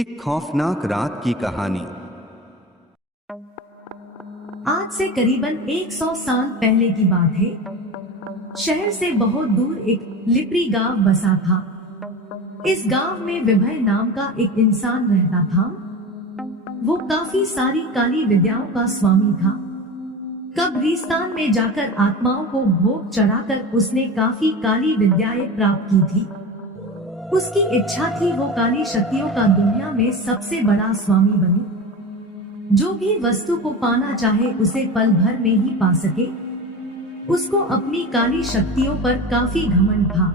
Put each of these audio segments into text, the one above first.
एक खौफनाक रात की कहानी। आज से करीबन 100 साल पहले की बात है। शहर से बहुत दूर एक लिपरी गांव बसा था। इस गांव में विभय नाम का एक इंसान रहता था। वो काफी सारी काली विद्याओं का स्वामी था। कब्रिस्तान में जाकर आत्माओं को भोग चढ़ाकर उसने काफी काली विद्याएं प्राप्त की थी। उसकी इच्छा थी वो काली शक्तियों का दुनिया में सबसे बड़ा स्वामी बने। जो भी वस्तु को पाना चाहे उसे पल भर में ही पा सके। उसको अपनी काली शक्तियों पर काफी घमंड था,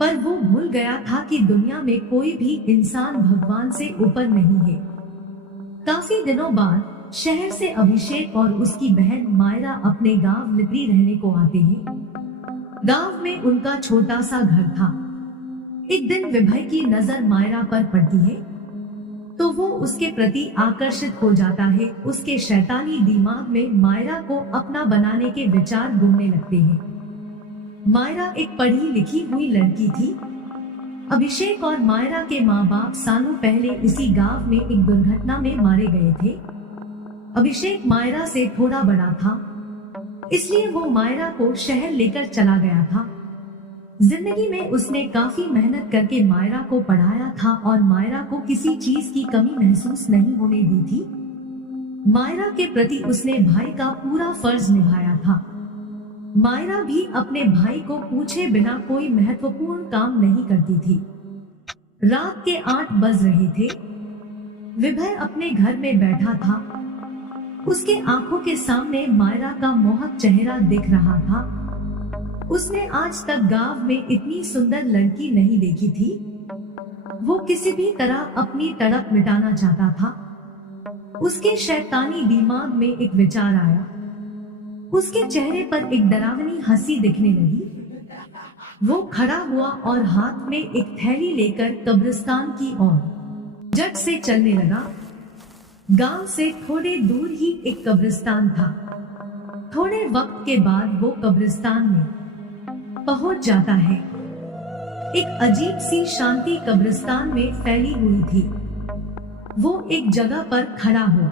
पर वो भूल गया था कि दुनिया में कोई भी इंसान भगवान से ऊपर नहीं है। काफी दिनों बाद शहर से अभिषेक और उसकी बहन मायरा अपने गांव लिपरी रहने को आते हैं। गांव में उनका छोटा सा घर था। एक दिन विभय की नजर मायरा पर पड़ती है तो वो उसके प्रति आकर्षित हो जाता है। उसके शैतानी दिमाग में मायरा को अपना बनाने के विचार घूमने लगते हैं। मायरा एक पढ़ी लिखी हुई लड़की थी। अभिषेक और मायरा के माँ बाप सालों पहले इसी गांव में एक दुर्घटना में मारे गए थे। अभिषेक मायरा से थोड़ा बड़ा था, इसलिए वो मायरा को शहर लेकर चला गया था। जिंदगी में उसने काफी मेहनत करके मायरा को पढ़ाया था और मायरा को किसी चीज की कमी महसूस नहीं होने दी थी। मायरा के प्रति उसने भाई का पूरा फर्ज निभाया था। मायरा भी अपने भाई को पूछे बिना कोई महत्वपूर्ण काम नहीं करती थी। रात के 8 बज रहे थे। विभय अपने घर में बैठा था। उसके आंखों के सामने मायरा का मोहक चेहरा दिख रहा था। उसने आज तक गांव में इतनी सुंदर लड़की नहीं देखी थी। वो किसी भी तरह अपनी तड़प मिटाना चाहता था। उसके शैतानी दिमाग में एक विचार आया। उसके चेहरे पर एक डरावनी हंसी दिखने लगी। वो खड़ा हुआ और हाथ में एक थैली लेकर कब्रिस्तान की ओर झट से चलने लगा। गांव से थोड़े दूर ही एक कब्रिस्तान था। थोड़े वक्त के बाद वो कब्रिस्तान में पहुंच जाता है। एक अजीब सी शांति कब्रिस्तान में फैली हुई थी। वो एक जगह पर खड़ा हुआ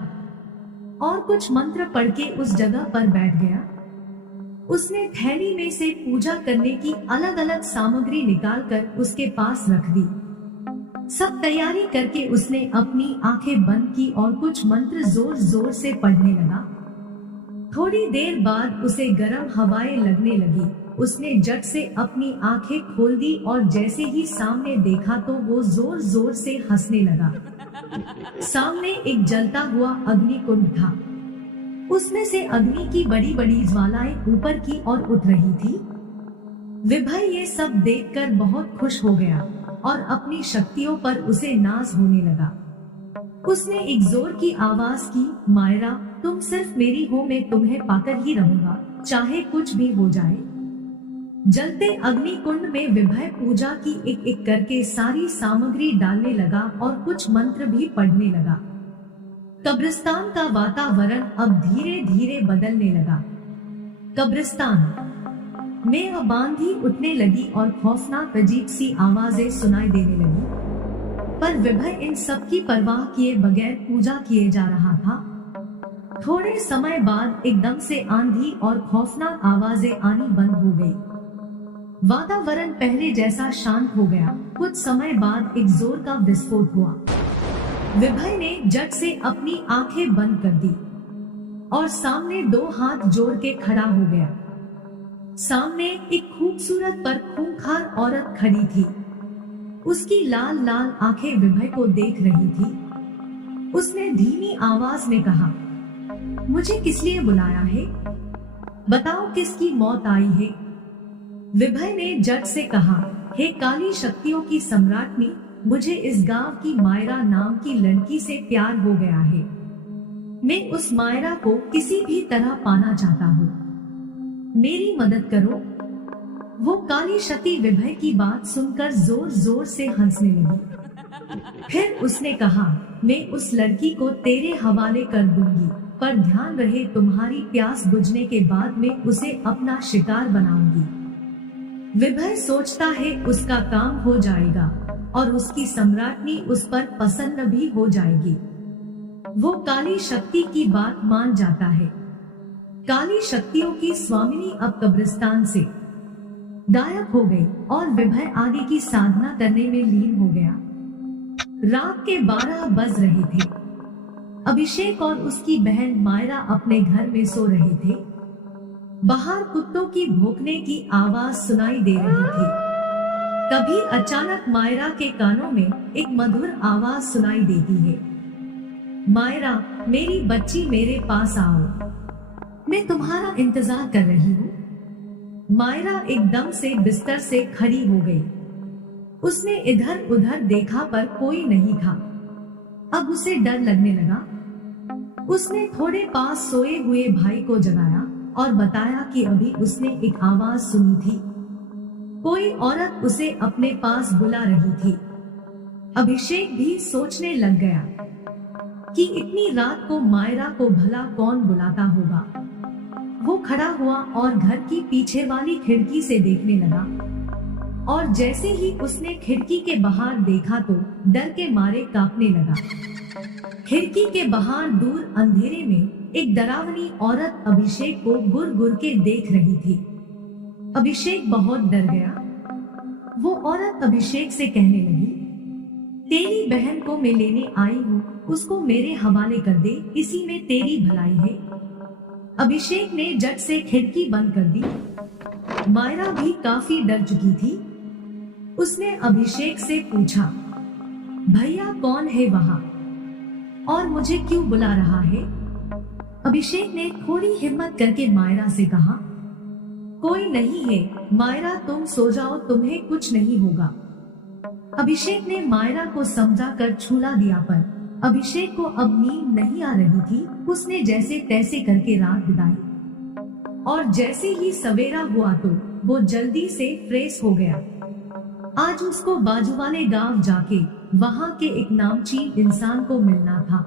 और कुछ मंत्र पढ़ के उस जगह पर बैठ गया। उसने थैली में से पूजा करने की अलग अलग सामग्री निकालकर उसके पास रख दी। सब तैयारी करके उसने अपनी आंखें बंद की और कुछ मंत्र जोर जोर से पढ़ने लगा। थोड़ी देर बाद उसे गर्म हवाएं लगने लगी। उसने झट से अपनी आंखें खोल दी और जैसे ही सामने देखा तो वो जोर जोर से हंसने लगा। सामने एक जलता हुआ अग्नि कुंड था। उसमें से अग्नि की बड़ी बड़ी ज्वालाएं ऊपर की ओर उठ रही थी। विभय ये सब देखकर बहुत खुश हो गया और अपनी शक्तियों पर उसे नाज होने लगा। उसने एक जोर की आवाज की, मायरा तुम सिर्फ मेरी हो, मैं तुम्हें पाकर ही रहूंगा, चाहे कुछ भी हो जाए। जलते अग्नि कुंड में विभय पूजा की एक एक करके सारी सामग्री डालने लगा और कुछ मंत्र भी पढ़ने लगा। कब्रिस्तान का वातावरण अब धीरे धीरे बदलने लगा। कब्रिस्तान में आबादी उठने लगी और खौफनाक अजीब सी आवाजें सुनाई देने लगी। पर विभय इन सब की परवाह किए बगैर पूजा किए जा रहा था। थोड़े समय बाद एकदम से आंधी और खौफनाक आवाजें आनी बंद हो गई। वातावरण पहले जैसा शांत हो गया। कुछ समय बाद एक जोर का विस्फोट हुआ। विभय ने झट से अपनी आंखें बंद कर दी और सामने 2 हाथ जोड़ के खड़ा हो गया। सामने एक खूबसूरत पर खूंखार औरत खड़ी थी। उसकी लाल लाल आंखें विभय को देख रही थी। उसने धीमी आवाज में कहा, मुझे किस लिए बुलाया है? बताओ किसकी मौत आई है? विभय ने झट से कहा, हे काली शक्तियों की सम्राटनी, मुझे इस गांव की मायरा नाम की लड़की से प्यार हो गया है। मैं उस मायरा को किसी भी तरह पाना चाहता हूँ। मेरी मदद करो। वो काली शक्ति विभय की बात सुनकर जोर जोर से हंसने लगी। फिर उसने कहा, मैं उस लड़की को तेरे हवाले कर दूंगी, पर ध्यान रहे तुम्हारी प्यास बुझने के बाद मैं उसे अपना शिकार बनाऊंगी। विभय सोचता है उसका काम हो जाएगा और उसकी सम्राटनी उस पर प्रसन्न भी हो जाएगी। वो काली शक्ति की बात मान जाता है। काली शक्तियों की स्वामिनी अब कब्रिस्तान से गायब हो गई और विभय आगे की साधना करने में लीन हो गया। रात के 12 बज रहे थे। अभिषेक और उसकी बहन मायरा अपने घर में सो रहे थे। बाहर कुत्तों की भौंकने की आवाज सुनाई दे रही थी। तभी अचानक मायरा के कानों में एक मधुर आवाज सुनाई देती है, मायरा मेरी बच्ची मेरे पास आओ, मैं तुम्हारा इंतजार कर रही हूँ। मायरा एकदम से बिस्तर से खड़ी हो गई। उसने इधर उधर देखा पर कोई नहीं था। अब उसे डर लगने लगा। उसने थोड़े पास सोए हुए भाई को जगाया और बताया कि अभी उसने एक आवाज सुनी थी। कोई औरत उसे अपने पास बुला रही थी। अभिषेक भी सोचने लग गया कि इतनी रात को मायरा को भला कौन बुलाता होगा। वो खड़ा हुआ और घर की पीछे वाली खिड़की से देखने लगा, और जैसे ही उसने खिड़की के बाहर देखा तो डर के मारे कांपने लगा। खिड़की के बाहर दूर अंधेरे में एक डरावनी औरत अभिषेक को गुर गुर के देख रही थी। अभिषेक बहुत डर गया। वो औरत अभिषेक से कहने लगी, तेरी बहन को मैं लेने आई हूँ, उसको मेरे हवाले कर दे, इसी में तेरी भलाई है। अभिषेक ने झट से खिड़की बंद कर दी। मायरा भी काफी डर चुकी थी। उसने अभिषेक से पूछा, भैया कौन है वहाँ और मुझे क्यों बुला रहा है? अभिषेक ने थोड़ी हिम्मत करके मायरा से कहा, कोई नहीं है मायरा, तुम सो जाओ, तुम्हें कुछ नहीं होगा। अभिषेक ने मायरा को समझाकर छुला दिया, पर अभिषेक को अब नींद नहीं आ रही थी। उसने जैसे तैसे करके रात बिताई और जैसे ही सवेरा हुआ तो वो जल्दी से फ्रेश हो गया। आज उसको बाजू वाले गांव जाके वहां के एक नामचीन इंसान को मिलना था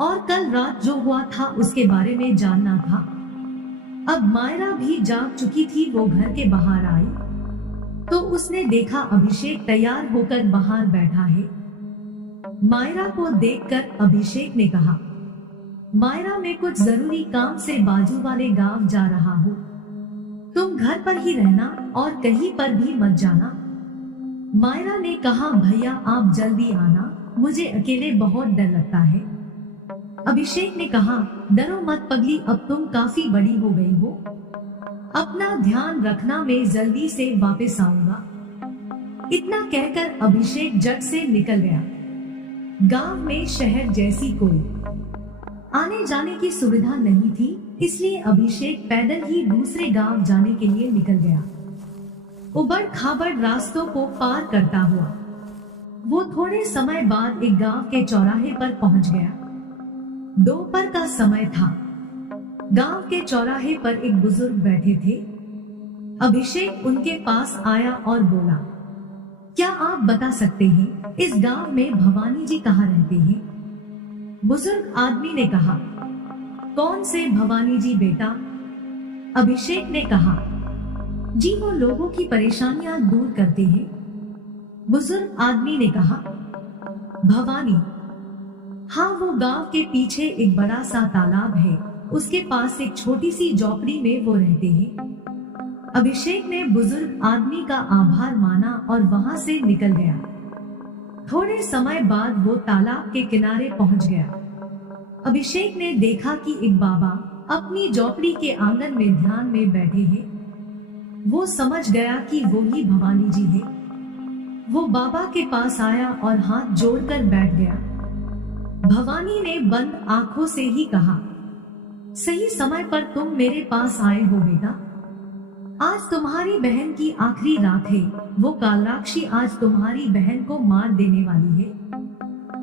और कल रात जो हुआ था उसके बारे में जानना था। अब मायरा भी जाग चुकी थी। वो घर के बाहर आई तो उसने देखा अभिषेक तैयार होकर बाहर बैठा है। मायरा को देखकर अभिषेक ने कहा, मायरा मैं कुछ जरूरी काम से बाजू वाले गांव जा रहा हूँ, तुम घर पर ही रहना और कहीं पर भी मत जाना। मायरा ने कहा, भैया आप जल्दी आना, मुझे अकेले बहुत डर लगता है। अभिषेक ने कहा, डरो मत पगली, अब तुम काफी बड़ी हो गई हो, अपना ध्यान रखना, मैं जल्दी से वापस आऊंगा। इतना कहकर अभिषेक झट से निकल गया। गांव में शहर जैसी कोई आने जाने की सुविधा नहीं थी, इसलिए अभिषेक पैदल ही दूसरे गांव जाने के लिए निकल गया। उबड़ खाबड़ रास्तों को पार करता हुआ वो थोड़े समय बाद एक गांव के चौराहे पर पहुंच गया। दोपहर का समय था। गांव के चौराहे पर एक बुजुर्ग बैठे थे। अभिषेक उनके पास आया और बोला, क्या आप बता सकते हैं इस गांव में भवानी जी कहाँ रहते हैं? बुजुर्ग आदमी ने कहा, कौन से भवानी जी बेटा? अभिषेक ने कहा, जी वो लोगों की परेशानियां दूर करते हैं। बुजुर्ग आदमी ने कहा, भवानी? हाँ, वो गांव के पीछे एक बड़ा सा तालाब है, उसके पास एक छोटी सी झोपड़ी में वो रहते हैं। अभिषेक ने बुजुर्ग आदमी का आभार माना और वहां से निकल गया। थोड़े समय बाद वो तालाब के किनारे पहुंच गया। अभिषेक ने देखा कि एक बाबा अपनी झोपड़ी के आंगन में ध्यान में बैठे हैं। वो समझ गया कि वो ही भवानी जी है। वो बाबा के पास आया और हाथ जोड़कर बैठ गया। भवानी ने बंद आंखों से ही कहा, सही समय पर तुम मेरे पास आए हो बेटा। आज तुम्हारी बहन की आखिरी रात है। वो कालराक्षी आज तुम्हारी बहन को मार देने वाली है।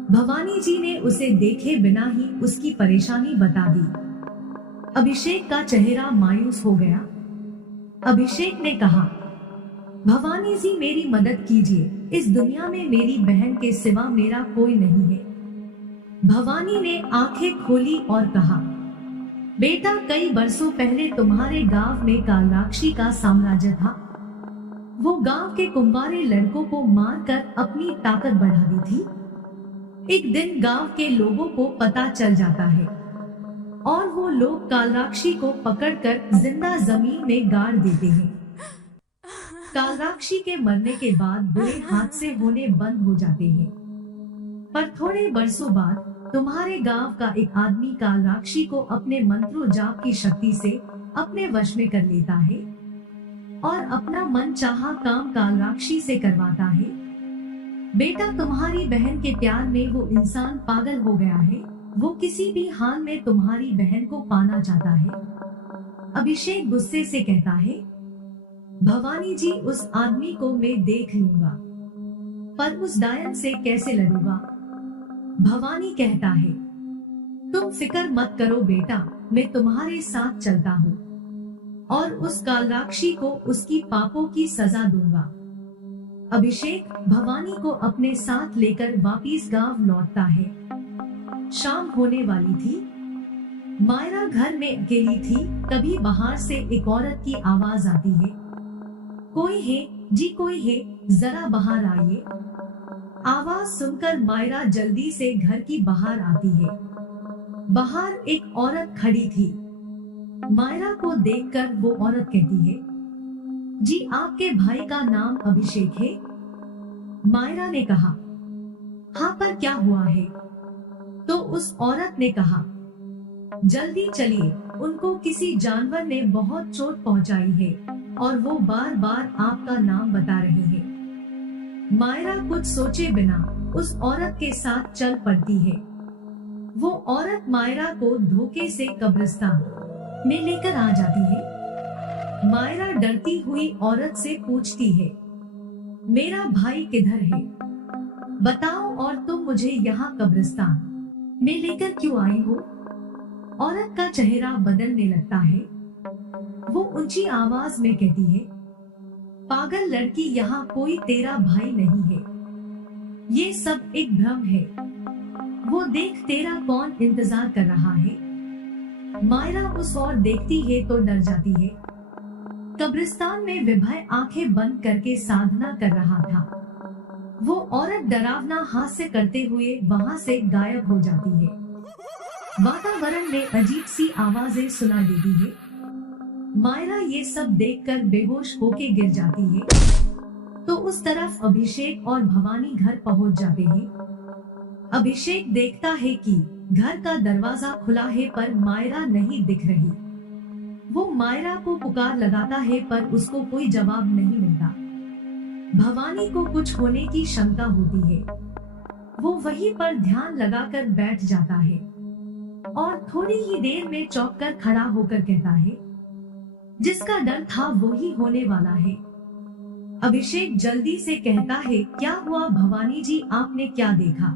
भवानी जी ने उसे देखे बिना ही उसकी परेशानी बता दी। अभिषेक का चेहरा मायूस हो गया। अभिषेक ने कहा, भवानी जी मेरी मदद कीजिए, इस दुनिया में मेरी बहन के सिवा मेरा कोई नहीं है। भवानी ने आंखें खोली और कहा, बेटा कई बरसों पहले तुम्हारे गांव में कालराक्षी का साम्राज्य था। वो गांव के कुंवारे लड़कों को मारकर अपनी ताकत बढ़ा दी थी। एक दिन गांव के लोगों को पता चल जाता है और वो लोग कालराक्षी को पकड़कर जिंदा जमीन में गाड़ देते हैं। कालराक्षी के मरने के बाद बुरे हादसे होने बंद हो जाते हैं। पर थोड़े बरसों बाद तुम्हारे गांव का एक आदमी कालराक्षी को अपने मंत्रो जाप की शक्ति से अपने वश में कर लेता है और अपना मन चाहा काम कालराक्षी से करवाता है। बेटा, तुम्हारी बहन के प्यार में वो इंसान पागल हो गया है। वो किसी भी हाल में तुम्हारी बहन को पाना चाहता है। अभिषेक गुस्से से कहता है, भवानी जी, उस आदमी को मैं देख लूंगा, पर उस डायन से कैसे लड़ूंगा। भवानी कहता है, तुम फिक्र मत करो बेटा, मैं तुम्हारे साथ चलता हूँ और उस कालराक्षी को उसकी पापों की सजा दूंगा। अभिषेक भवानी को अपने साथ लेकर वापिस गांव लौटता है। शाम होने वाली थी। मायरा घर में अकेली थी। तभी बाहर से एक औरत की आवाज आती है, कोई है जी, कोई है, जरा बाहर आइए। आवाज सुनकर मायरा जल्दी से घर की बाहर आती है। बाहर एक औरत खड़ी थी। मायरा को देखकर वो औरत कहती है, जी आपके भाई का नाम अभिषेक है। मायरा ने कहा, हाँ, पर क्या हुआ है। तो उस औरत ने कहा, जल्दी चलिए, उनको किसी जानवर ने बहुत चोट पहुंचाई है और वो बार बार आपका नाम बता रहे हैं। मायरा कुछ सोचे बिना उस औरत के साथ चल पड़ती है। वो औरत मायरा को धोखे से कब्रिस्तान में लेकर आ जाती है। मायरा डरती हुई औरत से पूछती है, मेरा भाई किधर है, बताओ, और तुम मुझे यहाँ कब्रिस्तान में लेकर क्यों आई हो। औरत का चेहरा बदलने लगता है। वो ऊंची आवाज में कहती है, पागल लड़की, यहाँ कोई तेरा भाई नहीं है, ये सब एक भ्रम है। वो देख, तेरा कौन इंतजार कर रहा है। मायरा उस ओर देखती है तो डर जाती है। कब्रिस्तान में विभय आंखें बंद करके साधना कर रहा था। वो औरत डरावना हास्य करते हुए वहां से गायब हो जाती है। वातावरण में अजीब सी आवाजें सुनाई देती है। मायरा ये सब देखकर बेहोश होके गिर जाती है। तो उस तरफ अभिषेक और भवानी घर पहुंच जाते हैं। अभिषेक देखता है कि घर का दरवाजा खुला है पर मायरा नहीं दिख रही। वो मायरा को पुकार लगाता है पर उसको कोई जवाब नहीं मिलता। भवानी को कुछ होने की शंका होती है। वो वहीं पर ध्यान लगाकर बैठ जाता है और थोड़ी ही देर में चौंक कर खड़ा होकर कहता है, जिसका डर था वो ही होने वाला है। अभिषेक जल्दी से कहता है, क्या हुआ भवानी जी, आपने क्या देखा।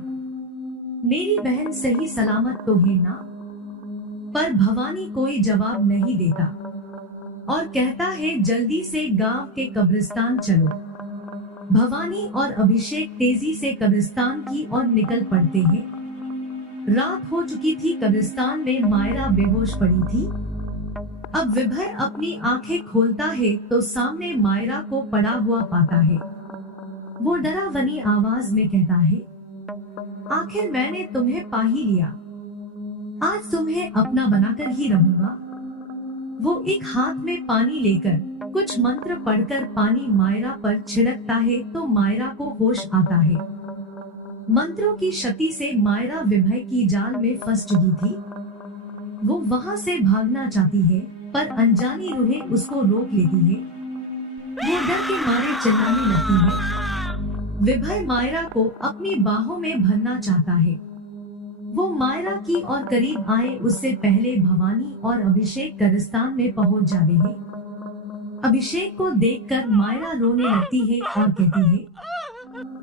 मेरी बहन सही सलामत तो है ना। पर भवानी कोई जवाब नहीं देता और कहता है, जल्दी से गांव के कब्रिस्तान चलो। भवानी और अभिषेक तेजी से कब्रिस्तान की ओर निकल पड़ते हैं। रात हो चुकी थी। कब्रिस्तान में मायरा बेहोश पड़ी थी। अब विभय अपनी आंखें खोलता है तो सामने मायरा को पड़ा हुआ पाता है। वो डरावनी आवाज में कहता है, आखिर मैंने तुम्हें पा ही लिया, आज तुम्हें अपना बनाकर ही रहूंगा। वो एक हाथ में पानी लेकर कुछ मंत्र पढ़कर पानी मायरा पर छिड़कता है तो मायरा को होश आता है। मंत्रों की शक्ति से मायरा विभय की जाल में फंस चुकी थी। वो वहां से भागना चाहती है पर अनजानी रूहें उसको रोक लेती है। वो डर के मारे चिल्लाने लगती है। विभय मायरा को अपनी बाहों में भरना चाहता है। वो मायरा की और करीब आए उससे पहले भवानी और अभिषेक कब्रिस्तान में पहुंच जाते हैं। अभिषेक को देखकर मायरा रोने लगती है और कहती है,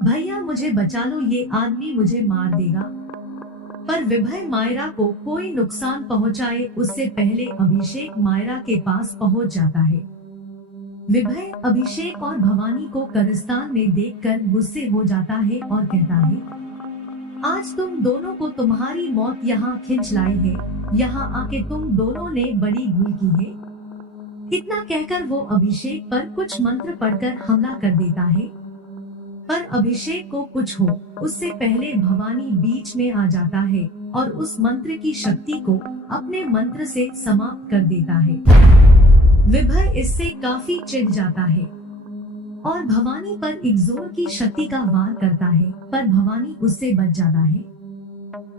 भैया मुझे बचा लो, ये आदमी मुझे मार देगा। पर विभय मायरा को कोई नुकसान पहुंचाए उससे पहले अभिषेक मायरा के पास पहुंच जाता है। विभय अभिषेक और भवानी को कब्रिस्तान में देखकर गुस्से हो जाता है और कहता है, आज तुम दोनों को तुम्हारी मौत यहाँ खींच लाई है। यहाँ आके तुम दोनों ने बड़ी भूल की है। इतना कहकर वो अभिषेक पर कुछ मंत्र पढ़कर हमला कर देता है, पर अभिषेक को कुछ हो उससे पहले भवानी बीच में आ जाता है और उस मंत्र की शक्ति को अपने मंत्र से समाप्त कर देता है। विभय इससे काफी चिढ़ जाता है और भवानी पर एक जोर की शक्ति का वार करता है, पर भवानी उससे बच जाता है।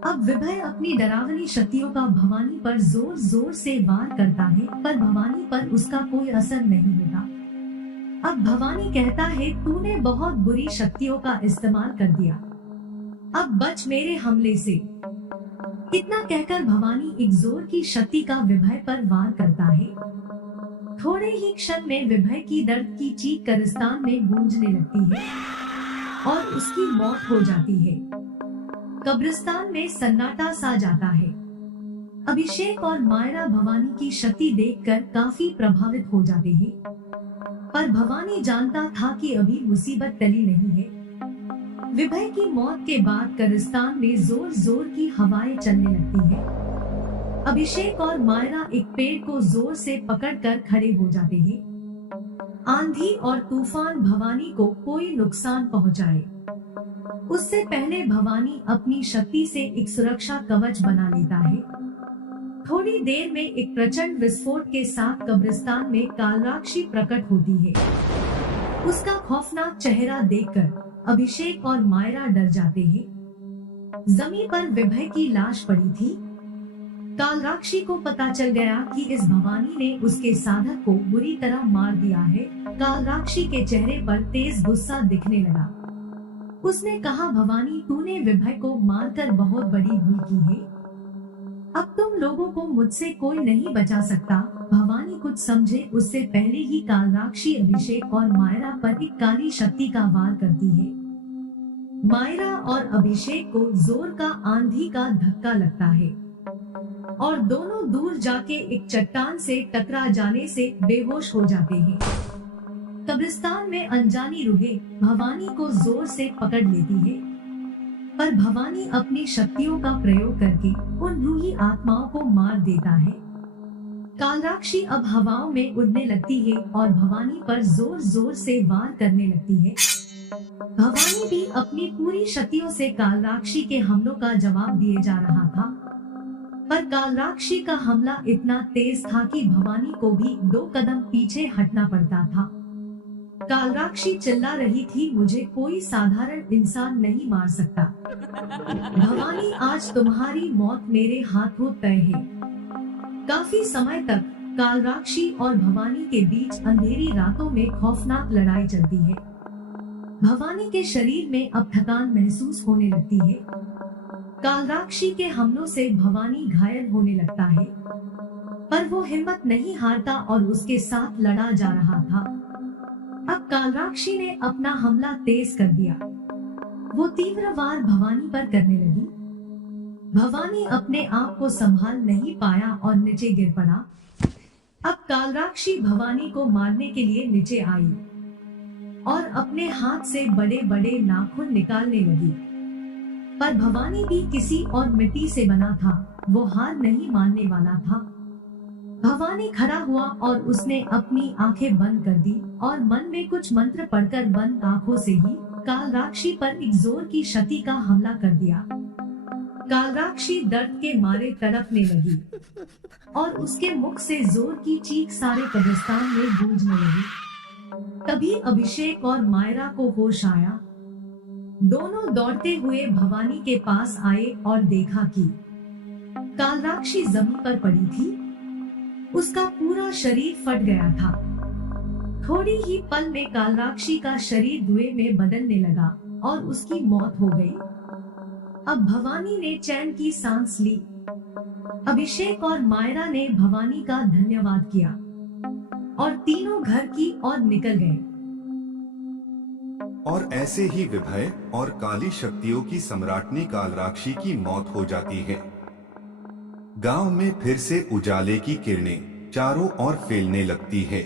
अब विभय अपनी डरावनी शक्तियों का भवानी पर जोर जोर से वार करता है, पर भवानी पर उसका कोई असर नहीं होता। अब भवानी कहता है, तूने बहुत बुरी शक्तियों का इस्तेमाल कर दिया, अब बच मेरे हमले से। इतना कहकर भवानी एक जोर की शक्ति का विभय पर वार करता है। थोड़े ही क्षण में विभय की दर्द की चीख कब्रिस्तान में गूंजने लगती है और उसकी मौत हो जाती है। कब्रिस्तान में सन्नाटा सा जाता है। अभिषेक और मायरा भवानी की शक्ति देखकर काफी प्रभावित हो जाते हैं, पर भवानी जानता था कि अभी मुसीबत टली नहीं है। विभय की मौत के बाद कब्रिस्तान में जोर जोर की हवाएं चलने लगती है। अभिषेक और मायरा एक पेड़ को जोर से पकड़कर खड़े हो जाते हैं। आंधी और तूफान भवानी को कोई नुकसान पहुंचाए उससे पहले भवानी अपनी शक्ति से एक सुरक्षा कवच बना लेता है। थोड़ी देर में एक प्रचंड विस्फोट के साथ कब्रिस्तान में कालराक्षी प्रकट होती है। उसका खौफनाक चेहरा देखकर अभिषेक और मायरा डर जाते हैं। जमीन पर विभय की लाश पड़ी थी। कालराक्षी को पता चल गया कि इस भवानी ने उसके साधक को बुरी तरह मार दिया है। कालराक्षी के चेहरे पर तेज गुस्सा दिखने लगा। उसने कहा, भवानी, तूने विभय को मारकर बहुत बड़ी भूल की है। अब तुम लोगों को मुझसे कोई नहीं बचा सकता। भवानी कुछ समझे उससे पहले ही कालराक्षी अभिषेक और मायरा पर एक काली शक्ति का वार करती है। मायरा और अभिषेक को जोर का आंधी का धक्का लगता है और दोनों दूर जाके एक चट्टान से टकरा जाने से बेहोश हो जाते हैं। कब्रिस्तान में अनजानी रूहें भवानी को जोर से पकड़ लेती है, पर भवानी अपनी शक्तियों का प्रयोग करके उन रूही आत्माओं को मार देता है। कालराक्षी अब हवाओं में उड़ने लगती है और भवानी पर जोर जोर से वार करने लगती है। भवानी भी अपनी पूरी शक्तियों से कालराक्षी के हमलों का जवाब दिए जा रहा था, पर कालराक्षी का हमला इतना तेज था कि भवानी को भी 2 कदम पीछे हटना पड़ता था। कालराक्षी चिल्ला रही थी, मुझे कोई साधारण इंसान नहीं मार सकता। भवानी, आज तुम्हारी मौत मेरे हाथों तय है। काफी समय तक कालराक्षी और भवानी के बीच अंधेरी रातों में खौफनाक लड़ाई चलती है। भवानी के शरीर में अब थकान महसूस होने लगती है। कालराक्षी के हमलों से भवानी घायल होने लगता है, पर वो हिम्मत नहीं हारता और उसके साथ लड़ा जा रहा था। अब कालराक्षी ने अपना हमला तेज कर दिया। वो तीव्र वार भवानी पर करने लगी। भवानी अपने आप को संभाल नहीं पाया और नीचे गिर पड़ा। अब कालराक्षी भवानी को मारने के लिए नीचे आई और अपने हाथ से बड़े बड़े नाखून निकालने लगी, पर भवानी भी किसी और मिट्टी से बना था। वो हार नहीं मानने वाला था। भवानी खड़ा हुआ और उसने अपनी आंखें बंद कर दी और मन में कुछ मंत्र पढ़कर बंद आंखों से ही कालराक्षी पर एक जोर की शक्ति का हमला कर दिया। कालराक्षी दर्द के मारे तड़पने लगी और उसके मुख से जोर की चीख सारे कब्रिस्तान में गूंजने लगी। तभी अभिषेक और मायरा को होश आया। दोनों दौड़ते हुए भवानी के पास आए और देखा कि कालराक्षी जमीन पर पड़ी थी। उसका पूरा शरीर फट गया था। थोड़ी ही पल में कालराक्षी का शरीर धुएं में बदलने लगा और उसकी मौत हो गई। अब भवानी ने चैन की सांस ली। अभिषेक और मायरा ने भवानी का धन्यवाद किया और तीनों घर की ओर निकल गए। और ऐसे ही विभय और काली शक्तियों की सम्राटनी कालराक्षी की मौत हो जाती है। गांव में फिर से उजाले की किरणें चारों ओर फैलने लगती है।